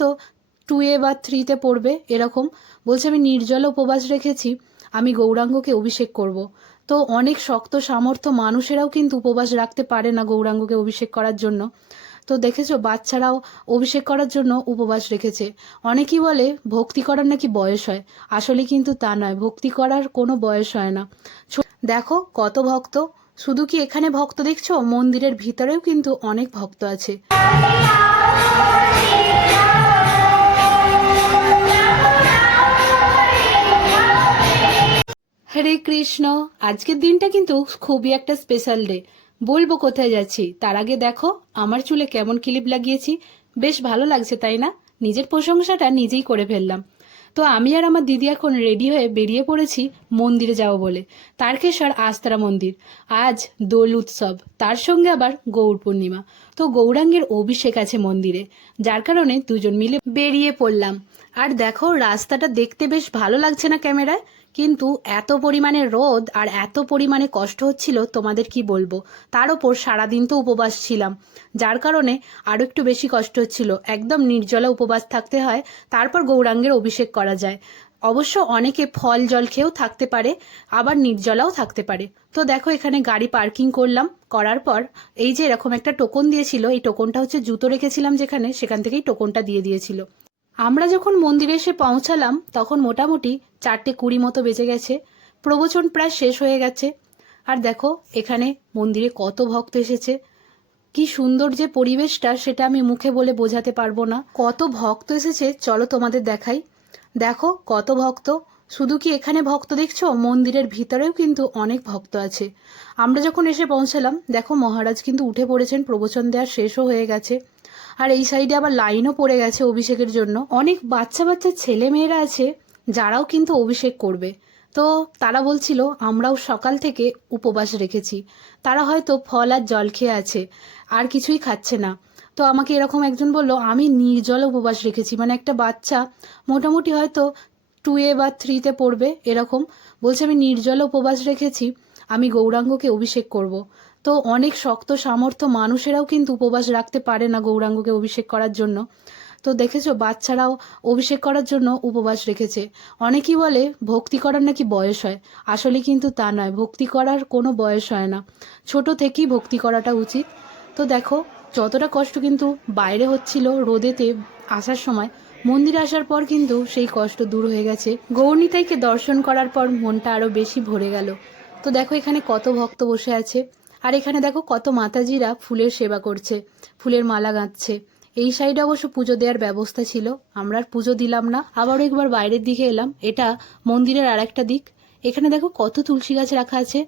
হয়তো টুয়ে বা থ্রিতে পড়বে এরকম। বলছে, আমি নির্জল উপবাস রেখেছি, আমি গৌরাঙ্গকে অভিষেক করব। তো অনেক শক্ত সামর্থ্য মানুষেরাও কিন্তু উপবাস রাখতে পারে না গৌরাঙ্গকে অভিষেক করার জন্য। তো দেখেছ, বাচ্চারাও অভিষেক করার জন্য উপবাস রেখেছে। অনেকেই বলে, ভক্তি করার নাকি বয়স হয়? আসলে কিন্তু তা নয়, ভক্তি করার কোনো বয়স হয় না। দেখো, কত ভক্ত। শুধু কি এখানে ভক্ত দেখছ? মন্দিরের ভিতরেও কিন্তু অনেক ভক্ত আছে। হরে কৃষ্ণ। আজকের দিনটা কিন্তু খুবই একটা স্পেশাল ডে বলব কোথায় যাচ্ছি, তার আগে দেখো, আমার চুলে কেমন ক্লিপ লাগিয়েছি। বেশ ভালো লাগছে, তাই না? নিজের প্রশংসাটা নিজেই করে ফেললাম। তো আমি আর আমার দিদি এখন রেডি হয়ে বেরিয়ে পড়েছি মন্দিরে যাব বলে। তারকেশ্বর আস্তারা মন্দির। আজ দোল উৎসব, তার সঙ্গে আবার গৌর পূর্ণিমা। তো গৌরাঙ্গের অভিষেক আছে মন্দিরে, যার কারণে দুজন মিলে বেরিয়ে পড়লাম। আর দেখো, রাস্তাটা দেখতে বেশ ভালো লাগছে না ক্যামেরায়? কিন্তু এত পরিমাণে রোদ আর এত পরিমাণে কষ্ট হচ্ছিল, তোমাদের কি বলব? তার ওপর সারাদিন তো উপবাস ছিলাম। যার কারণে আরও একটু বেশি কষ্ট হচ্ছিল। একদম নির্জলা উপবাস থাকতে হয়, তারপর গৌরাঙ্গের অভিষেক করা যায়। অবশ্য অনেকে ফল জল খেয়েও থাকতে পারে, আবার নির্জলাও থাকতে পারে। তো দেখো, এখানে গাড়ি পার্কিং করলাম। করার পর এই যে এরকম একটা টোকন দিয়েছিল, এই টোকনটা হচ্ছে জুতো রেখেছিলাম যেখানে, সেখান থেকেই টোকনটা দিয়ে দিয়েছিল। আমরা যখন মন্দিরে এসে পৌঁছালাম, তখন মোটামুটি চারটে কুড়ি মতো বেজে গেছে। প্রবচন প্রায় শেষ হয়ে গেছে। আর দেখো, এখানে মন্দিরে কত ভক্ত এসেছে। কি সুন্দর যে পরিবেশটা, সেটা আমি মুখে বলে বোঝাতে পারব না। কত ভক্ত এসেছে, চলো তোমাদের দেখাই। দেখো, কত ভক্ত। শুধু কি এখানে ভক্ত দেখছ? মন্দিরের ভিতরেও কিন্তু অনেক ভক্ত আছে। আমরা যখন এসে পৌঁছালাম, দেখো মহারাজ কিন্তু উঠে পড়েছেন, প্রবচন দেওয়া শেষও হয়ে গেছে। আর এই সাইডে আবার লাইনও পড়ে গেছে অভিষেকের জন্য। অনেক বাচ্চা বাচ্চা ছেলে মেয়েরা আছে, যারাও কিন্তু অভিষেক করবে। তো তারা বলছিল, আমরাও সকাল থেকে উপবাস রেখেছি। তারা হয়তো ফল আর জল খেয়ে আছে, আর কিছুই খাচ্ছে না। তো আমাকে এরকম একজন বলল, আমি নির্জল উপবাস রেখেছি। মানে একটা বাচ্চা মোটামুটি হয়তো টুয়ে বা থ্রিতে পড়বে, এরকম। বলছে, আমি নির্জল উপবাস রেখেছি, আমি গৌরাঙ্গকে অভিষেক করব। তো অনেক শক্ত সামর্থ্য মানুষেরাও কিন্তু উপবাস রাখতে পারে না গৌরাঙ্গকে অভিষেক করার জন্য। তো দেখেছ, বাচ্চারাও অভিষেক করার জন্য উপবাস রেখেছে। অনেকেই বলে, ভক্তি করার নাকি বয়স হয়? আসলে কিন্তু তা নয়, ভক্তি করার কোনো বয়স হয় না। ছোট থেকেই ভক্তি করাটা উচিত। তো দেখো, যতটা কষ্ট কিন্তু বাইরে হচ্ছিল রোদেতে আসার সময়, মন্দিরে আসার পর কিন্তু সেই কষ্ট দূর হয়ে গেছে। গৌরনীতাইকে দর্শন করার পর মনটা আরও বেশি ভরে গেল। তো দেখো এখানে কত ভক্ত বসে আছে। আর এখানে দেখো কত মাতাজিরা ফুলের সেবা করছে, ফুলের মালা গাঁথছে। এই সাইডে অবশ্য পুজো দেওয়ার ব্যবস্থা ছিল, আমরা আর পুজো দিলাম না। আবারও একবার বাইরের দিকে এলাম, এটা মন্দিরের আর একটা দিক। এখানে দেখো কত তুলসী গাছ রাখা আছে,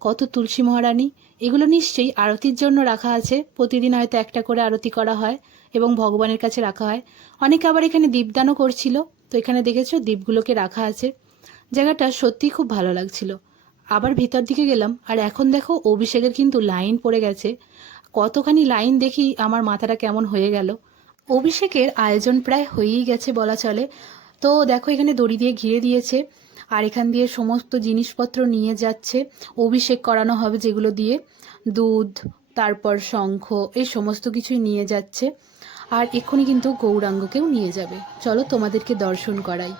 কত তুলসী মহারানী। এগুলো নিশ্চয়ই আরতির জন্য রাখা আছে, প্রতিদিন হয়তো একটা করে আরতি করা হয় এবং ভগবানের কাছে রাখা হয়। অনেকে আবার এখানে দীপদানও করছিল, তো এখানে দেখেছ দীপগুলোকে রাখা আছে। জায়গাটা সত্যিই খুব ভালো লাগছিল। আবার ভিতর দিকে গেলাম, আর এখন দেখো অভিষেকের কিন্তু লাইন পড়ে গেছে। কতখানি লাইন দেখি আমার মাথাটা কেমন হয়ে গেল। অভিষেকের আয়োজন প্রায় হয়েই গেছে বলা চলে। তো দেখো এখানে দড়ি দিয়ে ঘিরে দিয়েছে, আর এখান দিয়ে সমস্ত জিনিসপত্র নিয়ে যাচ্ছে। অভিষেক করানো হবে যেগুলো দিয়ে, দুধ, তারপর শঙ্খ, এই সমস্ত কিছুই নিয়ে যাচ্ছে। আর এক্ষুনি কিন্তু গৌরাঙ্গকেও নিয়ে যাবে। চলো তোমাদেরকে দর্শন করাই।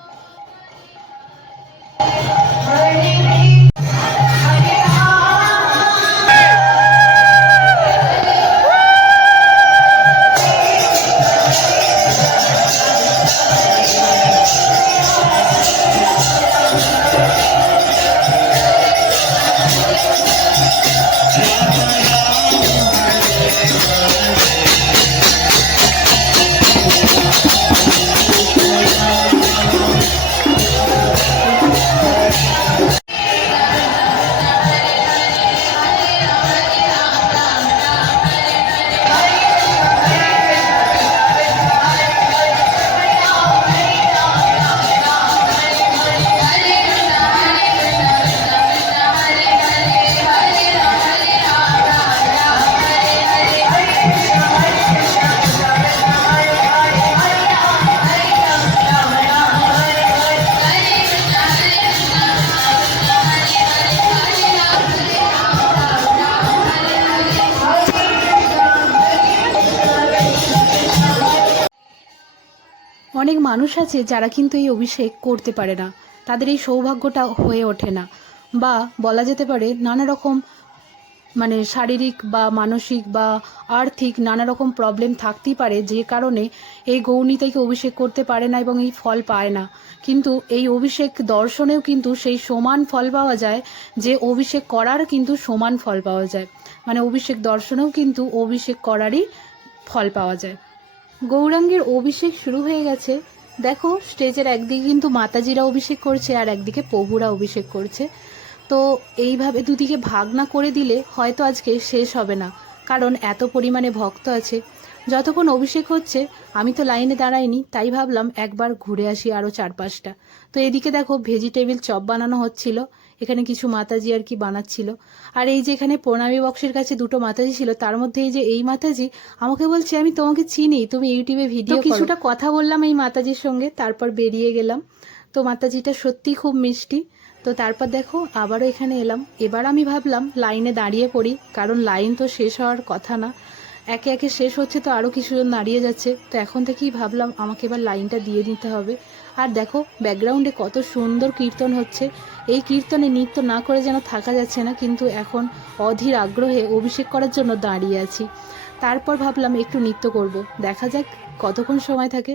মানুষ আছে যারা কিন্তু এই অভিষেক করতে পারে না। তাদের এই সৌভাগ্যটা হয়ে ওঠে না। বা বলা যেতে পারে নানা রকম মানে শারীরিক বা মানসিক বা আর্থিক নানা রকম প্রবলেম থাকতেই পারে যে কারণে এই গৌণিতাকে অভিষেক করতে পারে না এবং এই ফল পায় না। কিন্তু এই অভিষেক দর্শনেও কিন্তু সেই সমান ফল পাওয়া যায় যে অভিষেক করার কিন্তু সমান ফল পাওয়া যায়। মানে অভিষেক দর্শনেও কিন্তু অভিষেক করারই ফল পাওয়া যায়। গৌরাঙ্গের অভিষেক শুরু হয়ে গেছে দেখো, স্টেজের একদিকে কিন্তু মাতাজিরা অভিষেক করছে আর একদিকে প্রভুরা অভিষেক করছে। তো এইভাবে দুদিকে ভাগ না করে দিলে হয়তো আজকে শেষ হবে না, কারণ এত পরিমাণে ভক্ত আছে। যতক্ষণ অভিষেক হচ্ছে, আমি তো লাইনে দাঁড়াইনি, তাই ভাবলাম একবার ঘুরে আসি আরও চারপাশটা। তো এদিকে দেখো, ভেজিটেবিল চপ বানানো হচ্ছিল এখানে কিছু মাতাজি আর কি বানাচ্ছিল। আর এই যে এখানে প্রণামী বক্সের কাছে দুটো মাতাজি ছিল তার মধ্যে এই যে এই মাতাজি আমাকে বলছে আমি তোমাকে চিনি তুমি ইউটিউবে ভিডিও কিছুটা কথা বললাম এই মাতাজির সঙ্গে তারপর বেরিয়ে গেলাম। তো মাতাজিটা সত্যি খুব মিষ্টি। তো তারপর দেখো আবারও এখানে এলাম। এবার আমি ভাবলাম লাইনে দাঁড়িয়ে পড়ি কারণ লাইন তো শেষ হওয়ার কথা না। একে একে শেষ হচ্ছে তো আরও কিছুজন দাঁড়িয়ে যাচ্ছে। তো এখন থেকেই ভাবলাম আমাকে এবার লাইনটা দিয়ে দিতে হবে। আর দেখো ব্যাকগ্রাউন্ডে কত সুন্দর কীর্তন হচ্ছে। এই কীর্তনে নৃত্য না করে যেন থাকা যাচ্ছে না, কিন্তু এখন অধীর আগ্রহে অভিষেক করার জন্য দাঁড়িয়ে আছি। তারপর ভাবলাম একটু নৃত্য করব। দেখা যাক কতক্ষণ সময় থাকে।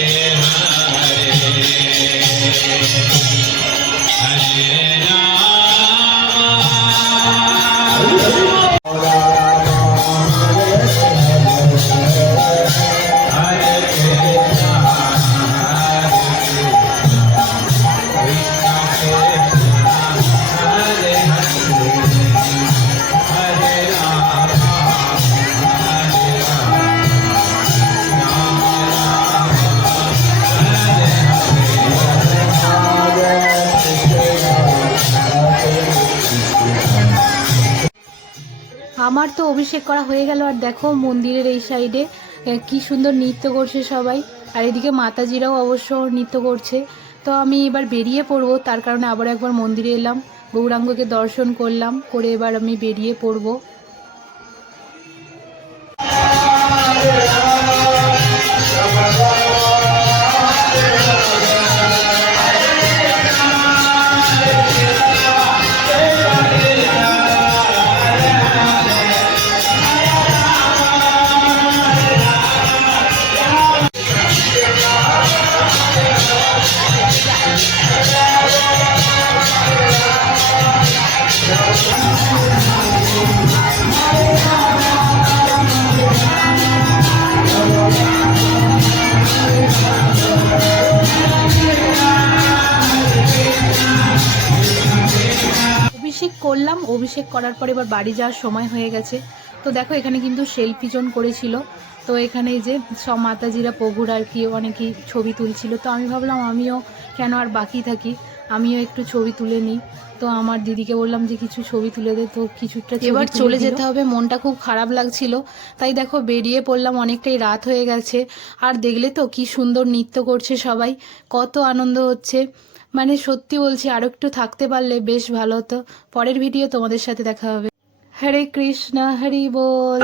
অভিষেক করা হয়ে গেল, আর দেখো মন্দিরের এই সাইডে কি সুন্দর নৃত্য করছে সবাই। আর এদিকে মাতাজিরাও অবশ্য নৃত্য করছে। তো আমি এবার বেরিয়ে পড়ব, তার কারণে আবার একবার মন্দিরে এলাম। গৌরাঙ্গকে দর্শন করলাম, করে এবার আমি বেরিয়ে পড়ব। অভিষেক করলাম, অভিষেক করার পর এবার বাড়ি যাওয়ার সময় হয়ে গেছে। তো দেখো, এখানে কিন্তু সেলফি জোন করেছিল। তো এখানে যে সব মাতাজিরা, প্রভুর আর কি অনেকেই ছবি তুলছিল। তো আমি ভাবলাম, আমিও কেন আর বাকি থাকি? আমিও একটু ছবি তুলে নিই। তো আমার দিদিকে বললাম যে কিছু ছবি তুলে দে। তো কিছুটা এবার চলে যেতে হবে। মনটা খুব খারাপ লাগছিল। তাই দেখো বেরিয়ে পড়লাম। অনেকটাই রাত হয়ে গেছে। আর দেখলে তো কি সুন্দর নৃত্য করছে সবাই। কত আনন্দ হচ্ছে। মানে সত্যি বলছি আরও একটু থাকতে পারলে বেশ ভালো হতো। পরের ভিডিও তোমাদের সাথে দেখা হবে। হরে কৃষ্ণ হরি বল।